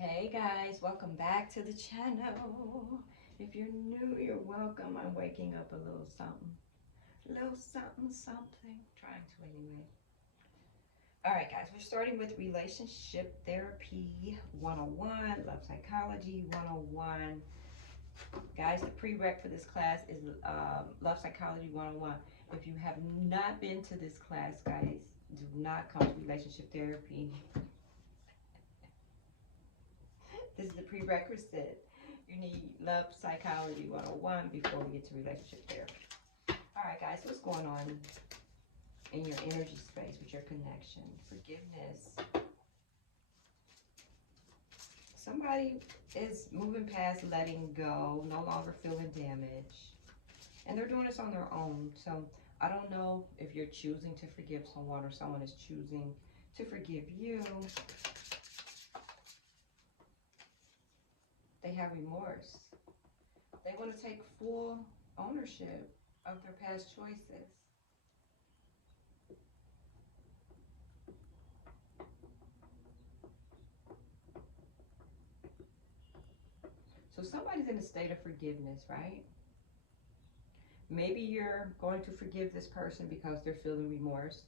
Hey guys, welcome back to the channel. If you're new, you're welcome. I'm waking up a little something. Something. Trying to anyway. Alright guys, we're starting with Relationship Therapy 101, Love Psychology 101. Guys, the prereq for this class is Love Psychology 101. If you have not been to this class, guys, do not come to Relationship Therapy. This is the prerequisite. You need Love Psychology 101 before we get to relationship therapy. All right, guys, what's going on in your energy space with your connection? Forgiveness. Somebody is moving past letting go, no longer feeling damaged. And they're doing this on their own. So I don't know if you're choosing to forgive someone or someone is choosing to forgive you. They have remorse. They want to take full ownership of their past choices. So somebody's in a state of forgiveness, right? Maybe you're going to forgive this person because they're feeling remorse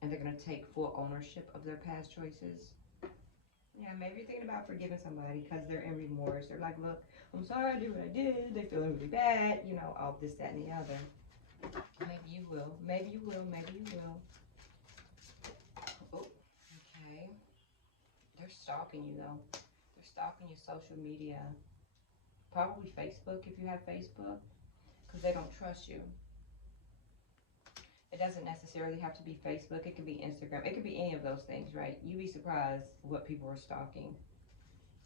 and they're going to take full ownership of their past choices. Yeah, maybe you're thinking about forgiving somebody because they're in remorse. They're like, look, I'm sorry I did what I did. They're feeling really bad, you know, all this, that, and the other. Maybe you will. Maybe you will. Maybe you will. Oh, okay. They're stalking you, though. They're stalking your social media. Probably Facebook if you have Facebook, because they don't trust you. It doesn't necessarily have to be Facebook. It could be Instagram. It could be any of those things, right? You'd be surprised what people are stalking.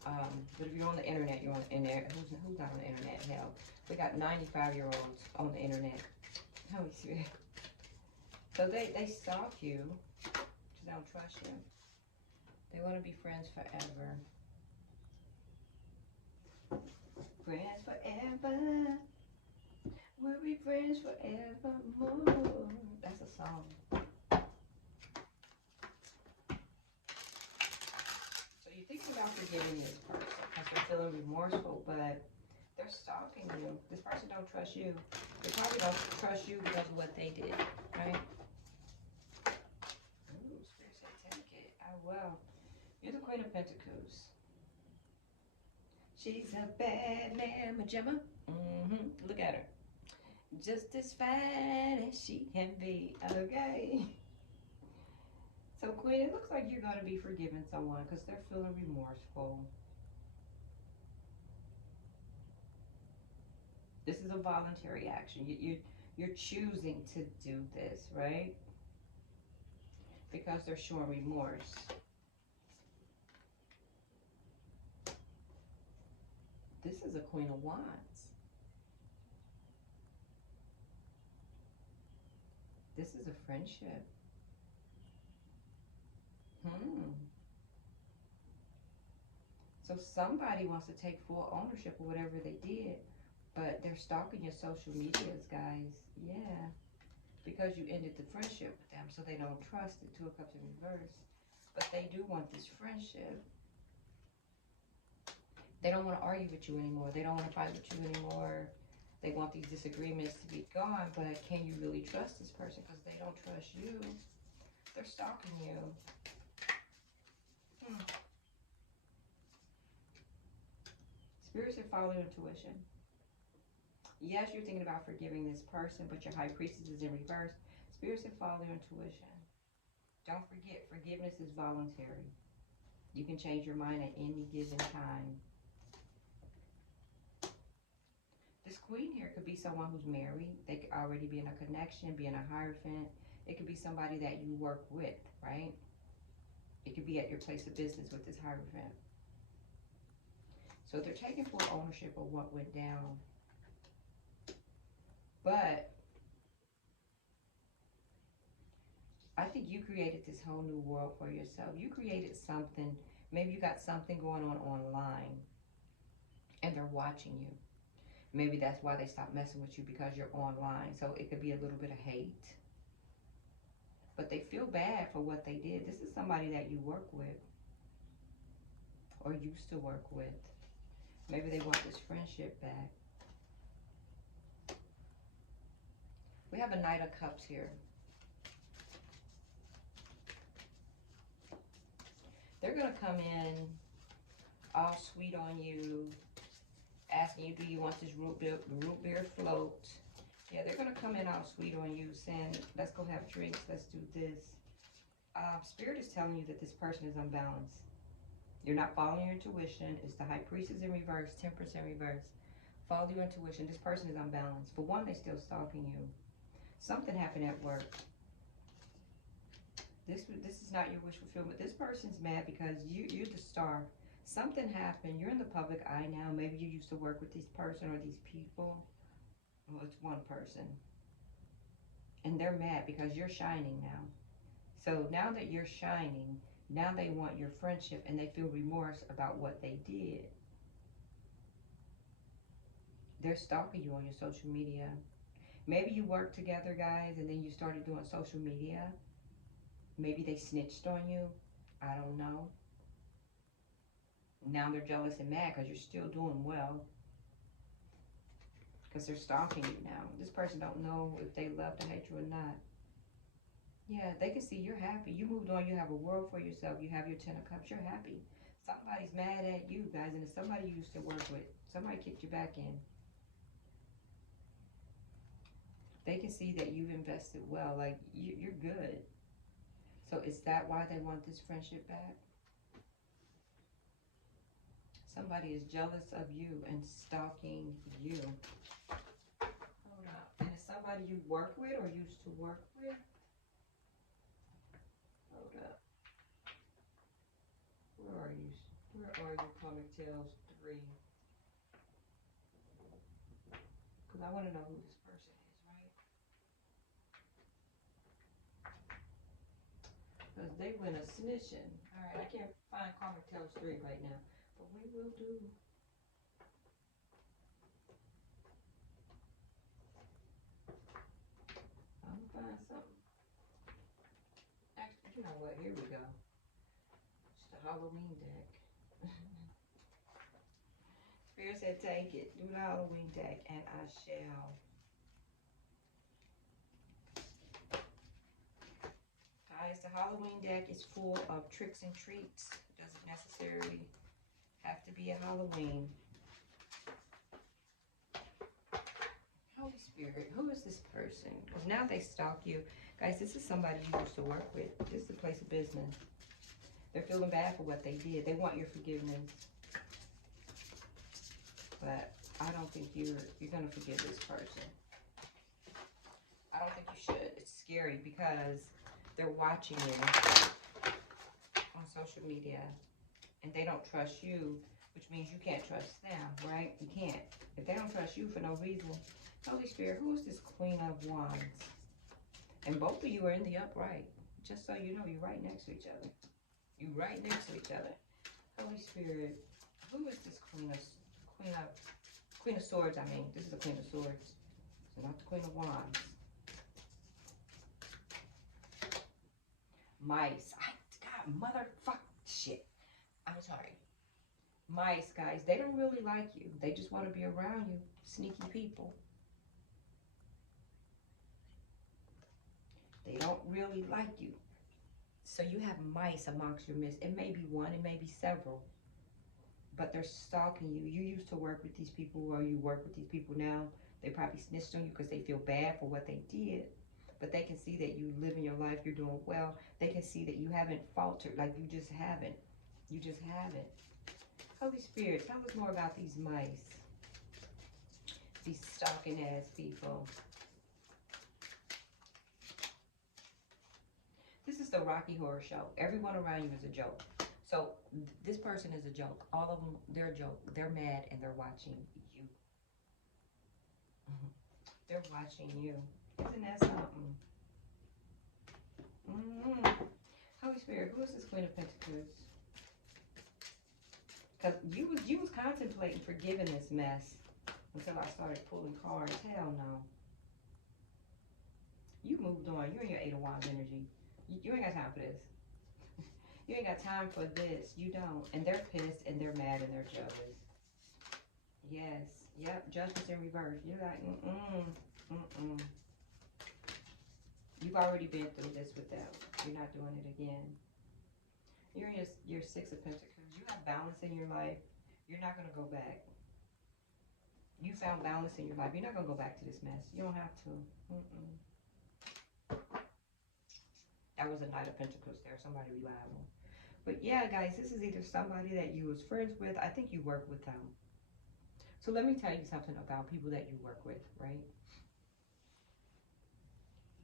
But if you're on the internet, you're on the internet. Who's not on the internet? Hell, we got 95-year-olds on the internet. Holy shit. So they stalk you because they don't trust you. They want to be friends forever. Friends forever. We'll be friends forevermore. That's a song. So you're thinking about forgiving this person because they're feeling remorseful, but they're stalking you. This person don't trust you. They probably don't trust you because of what they did, right? Ooh, Spirit said take it. I will. You're the Queen of Pentacles. She's a bad mamma jamma. Look at her. Just as fine as she can be. Okay. So, Queen, it looks like you're going to be forgiving someone because they're feeling remorseful. This is a voluntary action. You're choosing to do this, right? Because they're showing remorse. This is a Queen of Wands. This is a friendship. So somebody wants to take full ownership of whatever they did, but they're stalking your social medias, guys. Yeah. Because you ended the friendship with them, so they don't trust it. Two of Cups in reverse. But they do want this friendship. They don't want to argue with you anymore. They don't want to fight with you anymore. They want these disagreements to be gone, but can you really trust this person? Because they don't trust you. They're stalking you. Spirit said follow your intuition. Yes, you're thinking about forgiving this person, but your High Priestess is in reverse. Spirit said follow your intuition. Don't forget, forgiveness is voluntary. You can change your mind at any given time. This Queen here could be someone who's married. They could already be in a connection, be in a Hierophant. It could be somebody that you work with, right? It could be at your place of business with this Hierophant. So they're taking full ownership of what went down. But I think you created this whole new world for yourself. You created something. Maybe you got something going on online and they're watching you. Maybe that's why they stopped messing with you, because you're online. So it could be a little bit of hate. But they feel bad for what they did. This is somebody that you work with. or used to work with. Maybe they want this friendship back. We have a Knight of Cups here. They're going to come in all sweet on you, asking you, do you want this root beer float? Yeah, they're going to come in all sweet on you, saying, let's go have drinks, let's do this. Spirit is telling you that this person is unbalanced. You're not following your intuition. It's the High Priestess in reverse, Temperance in reverse. Follow your intuition. This person is unbalanced. For one, they're still stalking you. Something happened at work. This is not your wish fulfillment. This person's mad because you're the star. Something happened. You're in the public eye now. Maybe you used to work with this person or these people. Well, it's one person. And they're mad because you're shining now. So now that you're shining, now they want your friendship and they feel remorse about what they did. They're stalking you on your social media. Maybe you worked together, guys, and then you started doing social media. Maybe they snitched on you. I don't know. Now they're jealous and mad because you're still doing well. Because they're stalking you now. This person don't know if they love to hate you or not. Yeah, they can see you're happy. You moved on. You have a world for yourself. You have your 10 of Cups. You're happy. Somebody's mad at you, guys, and it's somebody you used to work with. Somebody kicked you back in. They can see that you've invested well. Like, you're good. So is that why they want this friendship back? Somebody is jealous of you and stalking you. Hold up. And it's somebody you work with or used to work with? Hold up. Where are you? Where are you, Karmic Tales 3? Because I want to know who this person is, right? Because they went a snitching. Alright, I can't find Karmic Tales 3 right now. But we will do. I'm gonna find something. Actually, you know what? Here we go. It's the Halloween deck. Spirit said, take it. Do the Halloween deck, and I shall. Guys, the Halloween deck is full of tricks and treats. It doesn't necessarily have to be a Halloween. Holy Spirit, who is this person? Because now they stalk you. Guys, this is somebody you used to work with. This is a place of business. They're feeling bad for what they did. They want your forgiveness. But I don't think you're going to forgive this person. I don't think you should. It's scary because they're watching you on social media. And they don't trust you, which means you can't trust them, right? You can't. If they don't trust you for no reason. Holy Spirit, who is this Queen of Wands? And both of you are in the upright. Just so you know, you're right next to each other. You're right next to each other. Holy Spirit, who is this Queen of Swords, I mean. This is the Queen of Swords. So not the Queen of Wands. Mice. God, motherfuck shit. I'm sorry. Mice, guys, they don't really like you. They just want to be around you. Sneaky people. They don't really like you. So you have mice amongst your midst. It may be one, it may be several. But they're stalking you. You used to work with these people, or you work with these people now. They probably snitched on you because they feel bad for what they did. But they can see that you live in your life, you're doing well. They can see that you haven't faltered, like you just haven't. You just haven't. Holy Spirit, tell us more about these mice. These stalking ass people. This is the Rocky Horror Show. Everyone around you is a joke. So this person is a joke. All of them, they're a joke. They're mad and they're watching you. They're watching you. Isn't that something? Holy Spirit, who is this Queen of Pentacles? Because you was contemplating forgiving this mess until I started pulling cards. Hell no. You moved on. You're in your 8 of Wands energy. You ain't got time for this. You ain't got time for this. You don't. And they're pissed and they're mad and they're jealous. Yes. Yep. Justice in reverse. You're like, mm-mm. You've already been through this with them. You're not doing it again. You're in your Six of Pentacles. You have balance in your life. You're not going to go back. You found balance in your life. You're not going to go back to this mess. You don't have to. That was a Knight of Pentacles there. Somebody reliable. But yeah, guys, this is either somebody that you was friends with. I think you work with them. So let me tell you something about people that you work with, right?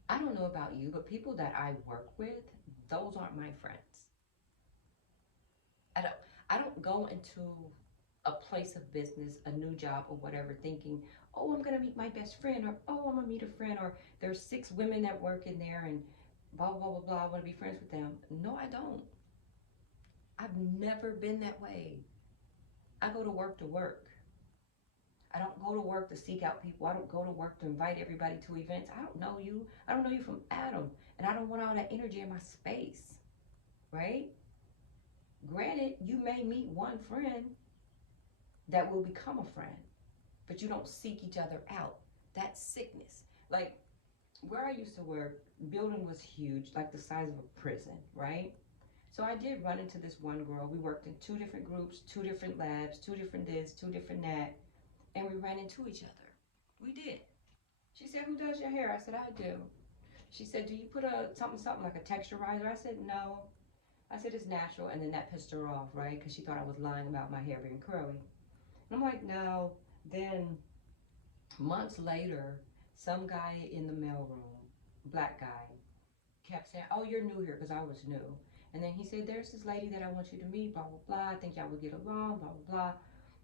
I don't know about you, but people that I work with, those aren't my friends. I don't go into a place of business, a new job or whatever, thinking, oh, I'm going to meet my best friend, or oh, I'm going to meet a friend, or there's 6 women that work in there and blah, blah, blah, blah, I want to be friends with them. No, I don't. I've never been that way. I go to work to work. I don't go to work to seek out people. I don't go to work to invite everybody to events. I don't know you. I don't know you from Adam. And I don't want all that energy in my space, right? Granted, you may meet one friend that will become a friend, but you don't seek each other out. That's sickness. Like, where I used to work, building was huge, like the size of a prison, right? So I did run into this one girl. We worked in 2 different groups, 2 different labs, 2 different this, 2 different that, and we ran into each other. We did. She said, who does your hair? I said, I do. She said, do you put a something like a texturizer? I said, no. I said, it's natural. And then that pissed her off, right? Because she thought I was lying about my hair being curly. And I'm like, no. Then months later, some guy in the mailroom, black guy, kept saying, oh, you're new here, because I was new. And then he said, there's this lady that I want you to meet, blah, blah, blah. I think y'all would get along, blah, blah, blah.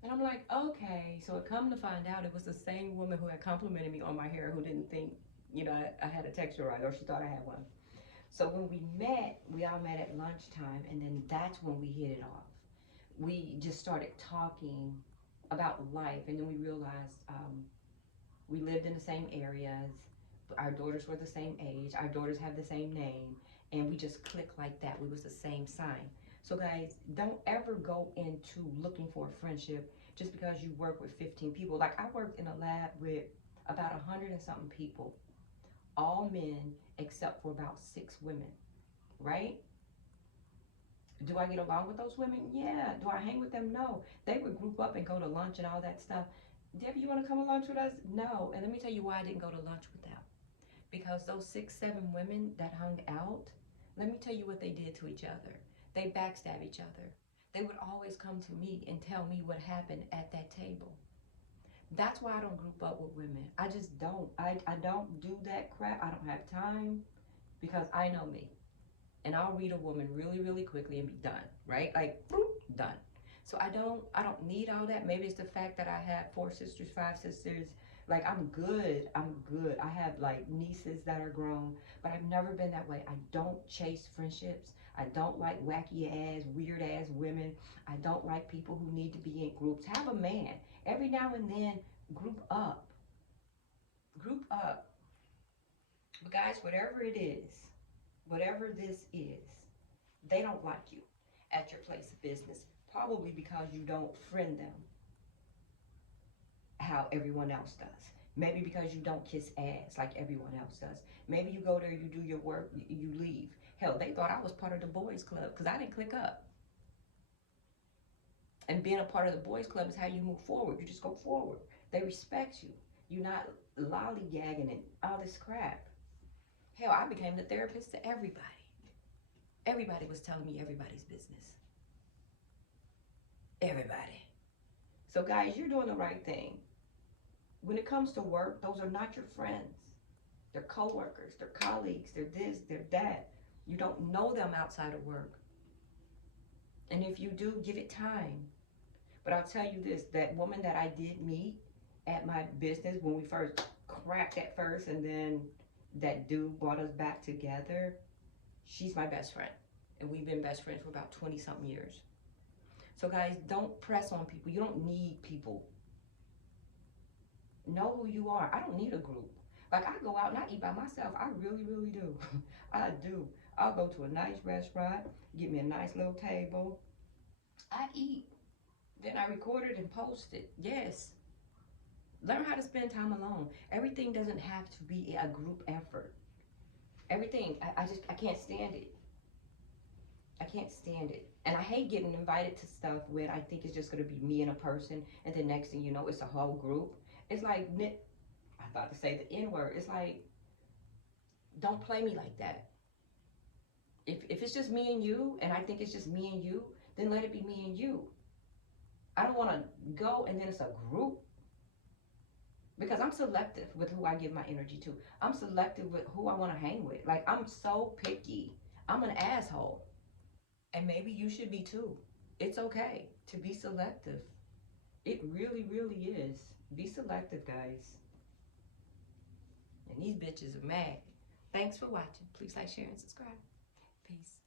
And I'm like, okay. So it come to find out it was the same woman who had complimented me on my hair who didn't think, you know, I had a texturizer, or she thought I had one. So when we all met at lunchtime, and then that's when we hit it off. We just started talking about life, and then we realized we lived in the same areas. Our daughters were the same age. Our daughters have the same name, and we just clicked like that. We was the same sign. So guys, don't ever go into looking for a friendship just because you work with 15 people. Like, I worked in a lab with about 100 and something people, all men except for about 6 women, right? Do I get along with those women? Yeah. Do I hang with them? No. They would group up and go to lunch and all that stuff. Debbie, you want to come to lunch with us? No. And let me tell you why I didn't go to lunch with them. Because those 6, 7 women that hung out, let me tell you what they did to each other. They backstab each other. They would always come to me and tell me what happened at that table. That's why I don't group up with women. I just don't. I don't do that crap. I don't have time, because I know me. And I'll read a woman really, really quickly and be done, right? Like, boop, done. So I don't need all that. Maybe it's the fact that I have 4 sisters, 5 sisters. Like, I'm good. I have like nieces that are grown, but I've never been that way. I don't chase friendships. I don't like wacky ass, weird ass women. I don't like people who need to be in groups. Have a man. Every now and then, group up. Group up. But guys, whatever it is, whatever this is, they don't like you at your place of business. Probably because you don't friend them how everyone else does. Maybe because you don't kiss ass like everyone else does. Maybe you go there, you do your work, you leave. Hell, they thought I was part of the boys club because I didn't click up. And being a part of the boys club is how you move forward. You just go forward. They respect you. You're not lollygagging and all this crap. Hell, I became the therapist to everybody. Everybody was telling me everybody's business. Everybody. So guys, you're doing the right thing. When it comes to work, those are not your friends. They're co-workers, they're colleagues, they're this, they're that. You don't know them outside of work. And if you do, give it time. But I'll tell you this, that woman that I did meet at my business when we first cracked at first, and then that dude brought us back together, she's my best friend. And we've been best friends for about 20-something years. So guys, don't press on people. You don't need people. Know who you are. I don't need a group. Like, I go out and I eat by myself. I really, really do. I do. I'll go to a nice restaurant, get me a nice little table. I eat. Then I record it and post it. Yes. Learn how to spend time alone. Everything doesn't have to be a group effort. Everything. I can't stand it. I can't stand it. And I hate getting invited to stuff when I think it's just going to be me and a person, and the next thing you know, it's a whole group. It's like, I thought to say the N word. It's like, don't play me like that. If it's just me and you, and I think it's just me and you, then let it be me and you. I don't want to go and then it's a group, because I'm selective with who I give my energy to. I'm selective with who I want to hang with. Like, I'm so picky. I'm an asshole. And maybe you should be too. It's okay to be selective. It really, really is. Be selective, guys. And these bitches are mad. Thanks for watching. Please like, share, and subscribe. Peace.